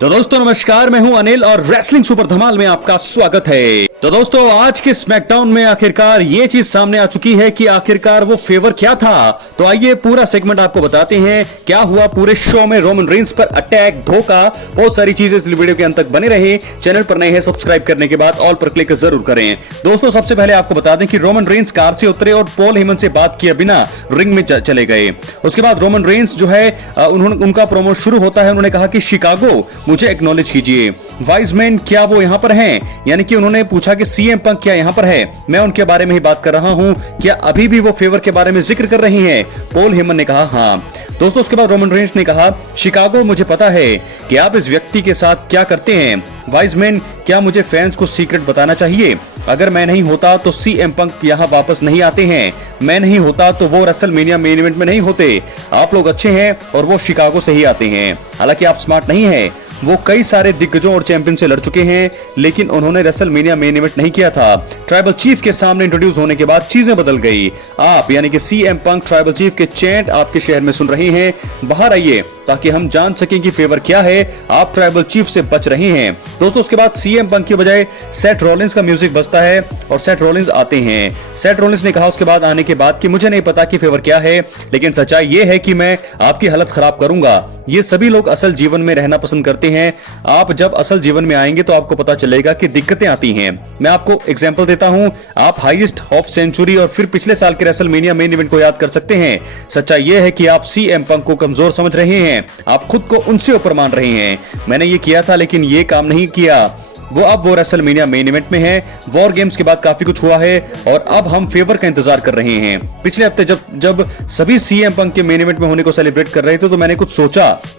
तो दोस्तों नमस्कार, मैं हूं अनिल और रेसलिंग सुपर धमाल में आपका स्वागत है। तो दोस्तों आज के स्मैकडाउन में आखिरकार ये चीज सामने आ चुकी है कि आखिरकार वो फेवर क्या था। तो आइए पूरा सेगमेंट आपको बताते हैं क्या हुआ पूरे शो में। रोमन रेंस पर अटैक, धोखा, बहुत सारी चीजें इस वीडियो के अंत तक बने रहे। चैनल पर नए हैं, सब्सक्राइब करने के बाद ऑल पर क्लिक जरूर करें। दोस्तों सबसे पहले आपको बता दें कि रोमन रेंस कार से उतरे और पॉल हेमन से बात किए बिना रिंग में चले गए। उसके बाद रोमन रेंस जो है उनका प्रोमो शुरू होता है। उन्होंने कहा कि शिकागो मुझे एक्नॉलेज कीजिए, वाइज मैन क्या वो यहाँ पर हैं? यानी कि उन्होंने पूछा कि सीएम पंक क्या यहाँ पर है? मैं उनके बारे में ही बात कर रहा हूँ, क्या अभी भी वो फेवर के बारे में जिक्र कर रही हैं? पॉल हेमन ने कहा हाँ। दोस्तों उसके बाद रोमन रेंस ने कहा शिकागो मुझे पता है कि आप इस व्यक्ति के साथ क्या करते हैं। वाइज मैन क्या मुझे फैंस को सीक्रेट बताना चाहिए? अगर मैं नहीं होता तो सीएम पंक यहाँ वापस नहीं आते हैं, मैं नहीं होता तो वो रेसलमेनिया मेन इवेंट में नहीं होते। आप लोग अच्छे हैं और वो शिकागो से ही आते हैं। हालांकि आप स्मार्ट नहीं हैं, वो कई सारे दिग्गजों और चैंपियन से लड़ चुके हैं लेकिन उन्होंने रेसलमेनिया मेन इवेंट नहीं किया था। ट्राइबल चीफ के सामने इंट्रोड्यूस होने के बाद चीजें बदल गई। आप यानी कि सीएम पंक ट्राइबल चीफ के चैंट आपके शहर में सुन रहे हैं। बाहर आइए ताकि हम जान सकें कि फेवर क्या है। आप ट्राइबल चीफ से बच रहे हैं। दोस्तों उसके बाद सीएम पंक की बजाय सेथ रॉलिंस का म्यूजिक बजता है और सेथ रॉलिंस आते हैं। सेथ रॉलिंस ने कहा उसके बाद आने के बाद कि मुझे नहीं पता कि फेवर क्या है, लेकिन सच्चाई ये है कि मैं आपकी हालत खराब करूंगा। ये सभी लोग असल जीवन में रहना पसंद करते हैं। आप जब असल जीवन में आएंगे तो आपको पता चलेगा कि दिक्कतें आती हैं। मैं आपको एग्जांपल देता हूं, आप हाईएस्ट ऑफ सेंचुरी और फिर पिछले साल के रेसलमेनिया मेन इवेंट को याद कर सकते हैं। सच्चाई यह है कि आप सीएम पंक को कमजोर समझ रहे हैं, आप खुद को उनसे ऊपर मान रहे हैं। मैंने ये किया था लेकिन ये काम नहीं किया। वो रेसलमेनिया मेन इवेंट में है। वॉर गेम्स के बाद काफी कुछ हुआ है और अब हम फेवर का इंतजार कर रहे हैं। पिछले हफ्ते जब सभी सीएम पंक के मेन इवेंट में होने को सेलिब्रेट कर रहे थे तो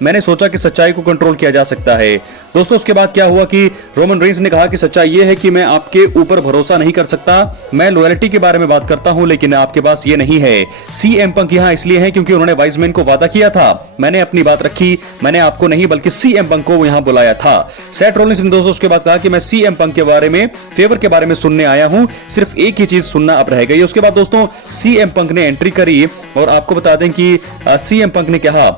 मैंने सोचा कि सच्चाई को कंट्रोल किया जा सकता है। दोस्तों उसके बाद क्या हुआ कि रोमन रेंस ने कहा कि सच्चाई ये है कि मैं आपके ऊपर भरोसा नहीं कर सकता। मैं लॉयल्टी के बारे में बात करता हूं लेकिन आपके पास ये नहीं है। सीएम पंक यहाँ इसलिए है क्योंकि उन्होंने वाइजमैन को वादा किया था। मैंने अपनी बात रखी, मैंने आपको नहीं बल्कि सीएम पंक को यहाँ बुलाया था। सेथ रॉलिंस ने दोस्तों उसके बाद कहा कि मैं सीएम पंक के बारे में, फेवर के बारे में सुनने आया हूं, सिर्फ एक ही चीज सुनना अब रह गई। उसके बाद दोस्तों सीएम पंक ने एंट्री करी और आपको बता दें कि सीएम पंक ने कहा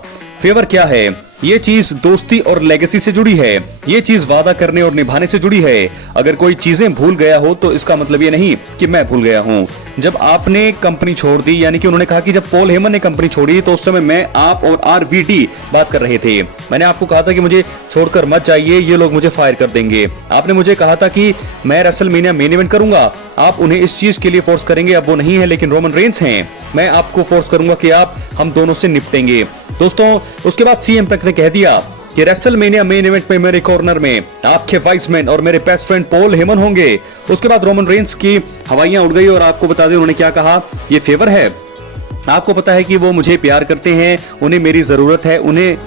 फेवर क्या है? ये चीज दोस्ती और लेगेसी से जुड़ी है। ये चीज वादा करने और निभाने से जुड़ी है। अगर कोई चीजें भूल गया हो तो इसका मतलब ये नहीं कि मैं भूल गया हूं। जब आपने कंपनी छोड़ दी, यानी कि उन्होंने कहा कि जब पॉल हेमन ने कंपनी छोड़ी तो उस समय मैं, आप और आरवीटी बात कर रहे थे। मैंने आपको कहा था कि मुझे छोड़कर मत जाइए, ये लोग मुझे फायर कर देंगे। आपने मुझे कहा था कि मैं रेसलमेनिया मेन इवेंट करूंगा। आप उन्हें इस चीज के लिए फोर्स करेंगे, अब वो नहीं है लेकिन रोमन रेंस हैं। मैं आपको फोर्स करूंगा कि हम दोनों से निपटेंगे। दोस्तों उसके बाद सीएम पंक ने कह दिया कि रेसलमेनिया मेन इवेंट में मेरे कॉर्नर में आपके वाइसमैन और मेरे बेस्ट फ्रेंड पॉल हेमन होंगे। उसके बाद रोमन रेंस की हवाइयां उड़ गई और आपको बता दें उन्होंने क्या कहा, ये फेवर है। आपको पता है कि वो मुझे प्यार करते हैं, उन्हें मेरी जरूरत है,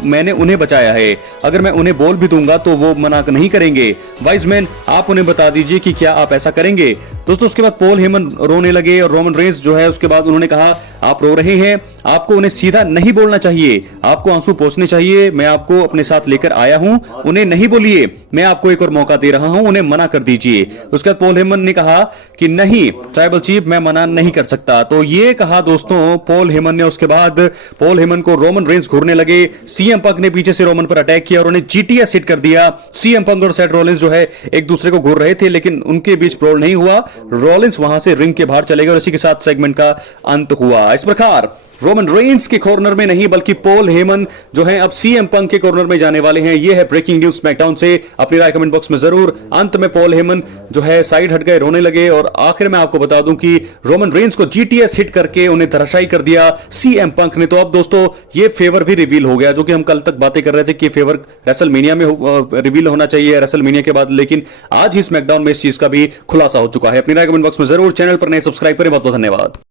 मैंने उन्हें बचाया है। अगर मैं उन्हें बोल भी दूंगा तो वो मना नहीं करेंगे। वाइजमैन आप उन्हें बता दीजिए कि क्या आप ऐसा करेंगे। दोस्तों उसके बाद पॉल हेमन रोने लगे और रोमन रेंस जो है उसके बाद उन्होंने कहा आप रो रहे हैं, आपको उन्हें सीधा नहीं बोलना चाहिए, आपको आंसू पोंछने चाहिए। मैं आपको अपने साथ लेकर आया हूं, उन्हें नहीं बोलिए। मैं आपको एक और मौका दे रहा हूं, उन्हें मना कर दीजिए। उसके बाद पॉल हेमन ने कहा कि नहीं ट्राइबल चीफ, मैं मना नहीं कर सकता। तो ये कहा दोस्तों पॉल हेमन ने। उसके बाद पॉल हेमन को रोमन रेंस घूरने लगे। सीएम पंक ने पीछे से रोमन पर अटैक किया और उन्हें जीटीएस हिट कर दिया। सीएम पंक और सेथ रॉलिंस जो है एक दूसरे को घूर रहे थे लेकिन उनके बीच प्रॉब्लम नहीं हुआ। रॉलिंस वहां से रिंग के बाहर चले गए और इसी के साथ सेगमेंट का अंत हुआ। इस प्रकार रोमन रेंस के कॉर्नर में नहीं बल्कि पॉल हेमन जो है अब सीएम पंक के कॉर्नर में जाने वाले हैं। ये है ब्रेकिंग न्यूज स्मैकडाउन से। अपनी राय कमेंट बॉक्स में जरूर। अंत में पॉल हेमन जो है साइड हट गए, रोने लगे और आखिर में आपको बता दूं कि रोमन रेंस को जीटीएस हिट करके उन्हें धराशायी कर दिया सीएम पंक ने। तो अब दोस्तों ये फेवर भी रिवील हो गया, जो कि हम कल तक बातें कर रहे थे कि फेवर रेसलमेनिया में रिवील होना चाहिए रेसलमेनिया के बाद, लेकिन आज ही स्मैकडाउन में इस चीज का भी खुलासा हो चुका है। अपनी राय कमेंट बॉक्स में जरूर। चैनल पर नए सब्सक्राइब करें। बहुत बहुत धन्यवाद।